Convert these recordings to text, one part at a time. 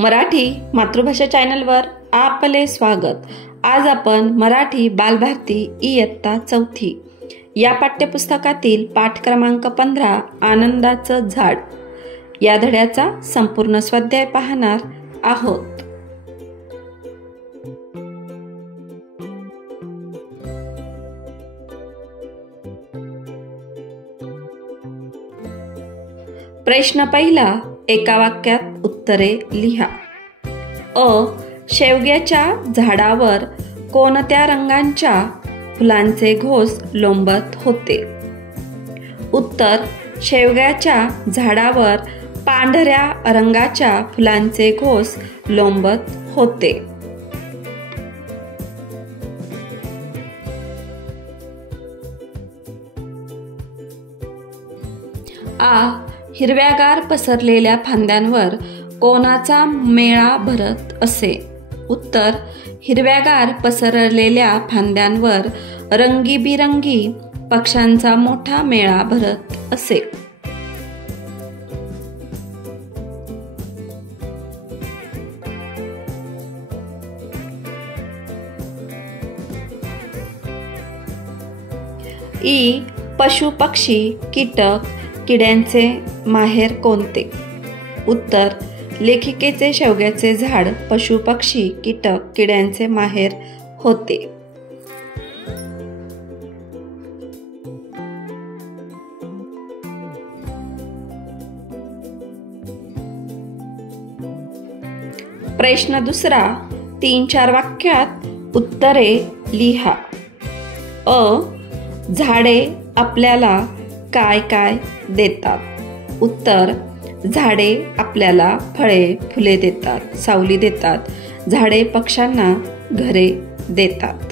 मराठी मातृभाषा चॅनलवर आपले स्वागत। आज आपण मराठी बालभारती इयत्ता चौथी या पाठ्यपुस्तकातील पाठ क्रमांक 15 आनंदाचं झाड या धड्याचा संपूर्ण स्वाध्याय पाहणार आहोत। प्रश्न पहिला, एका वाक्यात उत्तरे लिहा। शेवग्याच्या झाडावर कोणत्या रंगांच्या फुलांचे घोस लोंबत होते? उत्तर, शेवग्याच्या झाडावर पांढऱ्या रंगाच्या फुलांचे घोस लोंबत होते। हिरव्यागार पसरलेल्या फांद्यांवर कोणाचा मेळा भरत असे? उत्तर, हिरव्यागार पसरलेल्या फांद्यांवर रंगीबिरंगी पक्ष्यांचा मोठा मेळा भरत असे। पशु पक्षी कीटक किड्यांचे माहेर कोणते? उत्तर, लेखिकेचे शेवग्याचे झाड पशु पक्षी कीटक किड्यांचे माहेर होते। प्रश्न दुसरा, 3-4 वाक्यात उत्तरे लिहा। झाडे आपल्याला काय काय देतात? उत्तर, झाडे आपल्याला फळे फुले देतात, सावली देतात। झाडे पक्ष्यांना घरे देतात।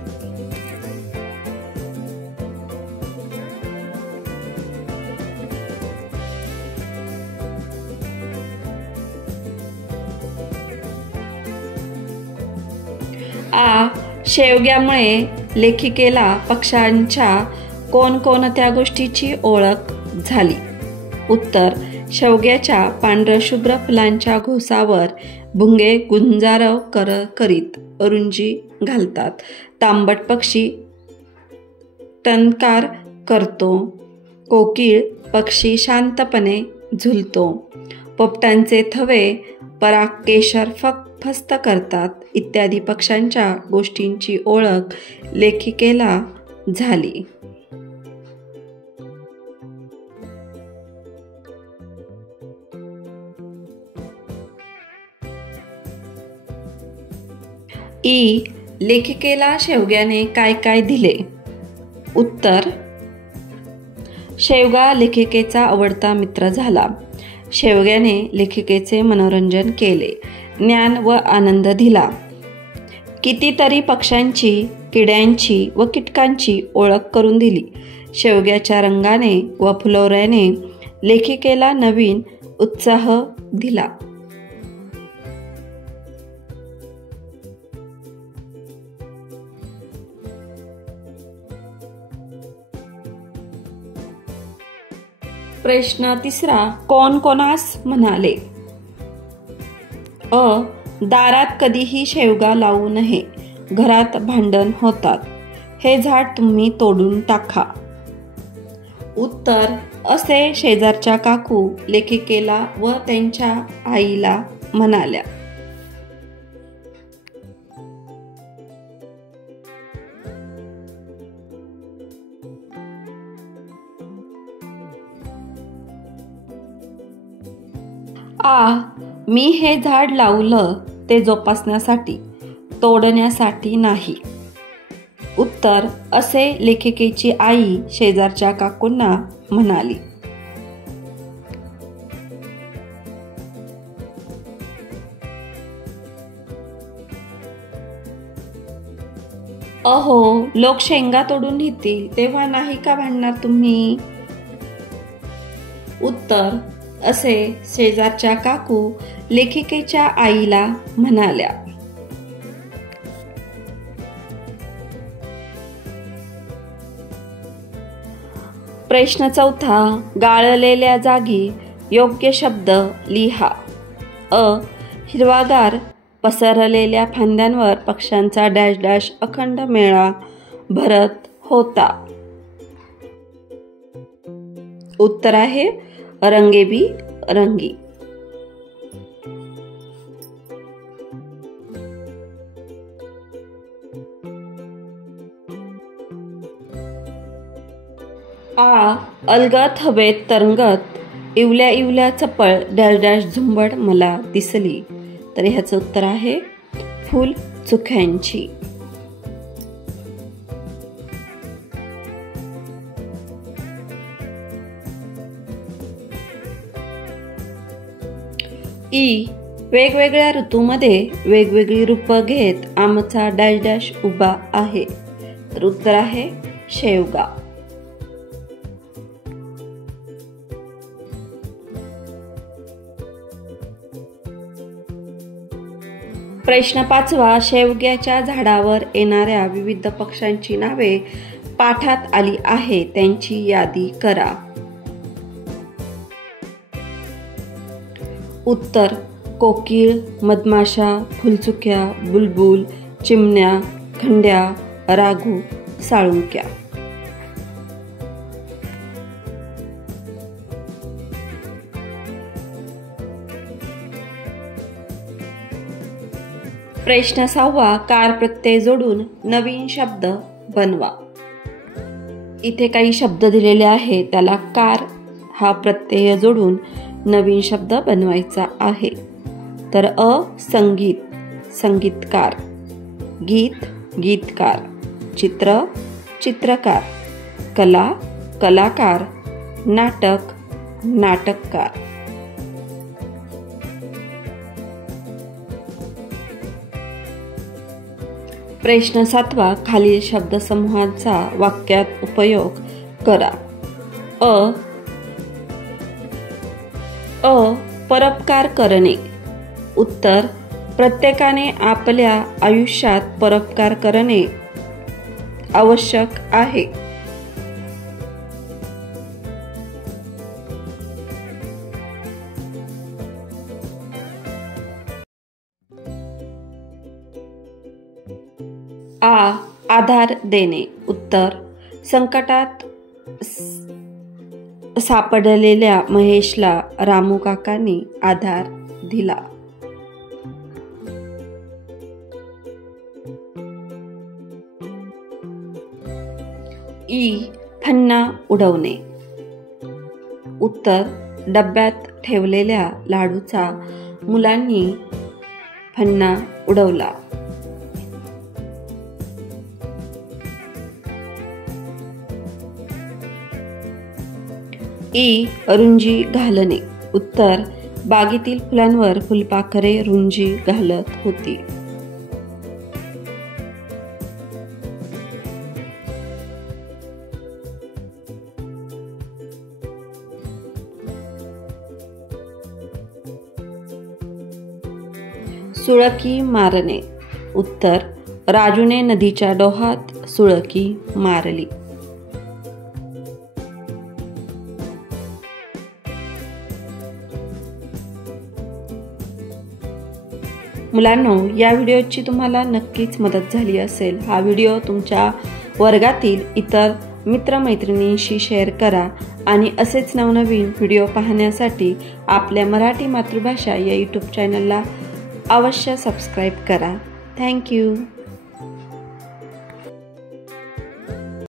शेवग्यामुळे लेखिकेला पक्ष्यांच्या कोणकोणत्या गोष्टीची ओळख झाली? उत्तर, शेवग्याच्या पांढरशुभ्र फुलांच्या घोसावर भुंगे गुंजारव करीत अरुंजी घालतात। तांबट पक्षी टंकार करतो। कोकिळ पक्षी शांतपणे झुलतो। पोपटांचे थवे परागकेशर फस्त करतात इत्यादी पक्ष्यांच्या गोष्टींची ओळख लेखिकेला झाली। लेखिकेला शेवग्याने काय काय दिले? उत्तर, शेवगा लेखिकेचा आवडता मित्र झाला। शेवग्याने लेखिकेचे मनोरंजन केले, ज्ञान व आनंद दिला। कितीतरी पक्ष्यांची, किड्यांची व कीटकांची ओळख करून दिली। शेवग्याच्या रंगाने व फुलोऱ्याने लेखिकेला नवीन उत्साह दिला। प्रश्न तिसरा, कोण कोणास म्हणाले? दारात कधीही शेवगा लावू नये, घरात भांडण होतात, हे झाड तुम्ही तोडून टाका। उत्तर, असे शेजारच्या काकू लेखिकेला व त्यांच्या आईला म्हणाल्या। मी हे झाड लावलं ते जोपासण्यासाठी, तोडण्यासाठी नाही। उत्तर, असे लेखिकेची आई शेजारच्या काकूंना म्हणाली। लोक शेंगा तोडून नेतील तेव्हा नाही का भांडणार तुम्ही? उत्तर, असे शेजारच्या काकू लेखिकेच्या आईला म्हणाल्या। प्रश्न चौथा, गाळलेल्या जागी योग्य शब्द लिहा। हिरवागार पसरलेल्या फांद्यांवर पक्ष्यांचा डॅश डॅश अखंड मेळा भरत होता. उत्तर आहे रंगेबी रंगी. आ अलगत हवेत तरंगत इवल्या इवल्या चपळ डॅश डॅश झुंबड मला दिसली. तर ह्याचं उत्तर आहे फुल चुख्यांची. ई वेगवेगळ्या ऋतूमध्ये वेगवेगळी रूपं घेत आमचा डॅश डॅश उभा आहे. तर उत्तर आहे शेवगा. प्रश्न 5. शेवग्याच्या झाडावर येणाऱ्या विविध पक्ष्यांची नावे पाठात आली आहे, त्यांची यादी करा. उत्तर कोकिळ, मधमाशा, फुलचुक्या, बुलबुल, चिमण्या, खंड्या, राघू, साळुंक्या. प्रश्न 6. कार प्रत्यय जोडून नवीन शब्द बनवा. इथे काही शब्द दिलेले आहे, त्याला कार हा प्रत्यय जोडून नवीन शब्द बनवायचा आहे. तर संगीत, संगीतकार, गीत, गीतकार, चित्र, चित्रकार, कला, कलाकार, नाटक, नाटककार. प्रश्न 7. खालील शब्दसमूहांचा वाक्यात उपयोग करा. परोपकार करणे. उत्तर प्रत्येकाने आपल्या आयुष्यात परोपकार करणे आवश्यक आहे. आधार देणे. उत्तर संकटात सापडलेल्या महेशला रामू काकांनी आधार दिला. फन्ना उडवणे. उत्तर डब्यात ठेवलेल्या लाडूचा मुलांनी फन्ना उडवला. रुंजी घालणे. उत्तर बागेतील फुलांवर फुलपाखरे रुंजी घालत होती. सुळकी मारणे. उत्तर राजूने नदीच्या डोहात सुळकी मारली. मुलांनो, या व्हिडिओची तुम्हाला नक्कीच मदत झाली असेल. हा व्हिडिओ तुमच्या वर्गातील इतर मित्रमैत्रिणींशी शेअर करा आणि असेच नवनवीन व्हिडिओ पाहण्यासाठी आपल्या मराठी मातृभाषा या यूट्यूब चॅनलला अवश्य सबस्क्राईब करा. थँक्यू.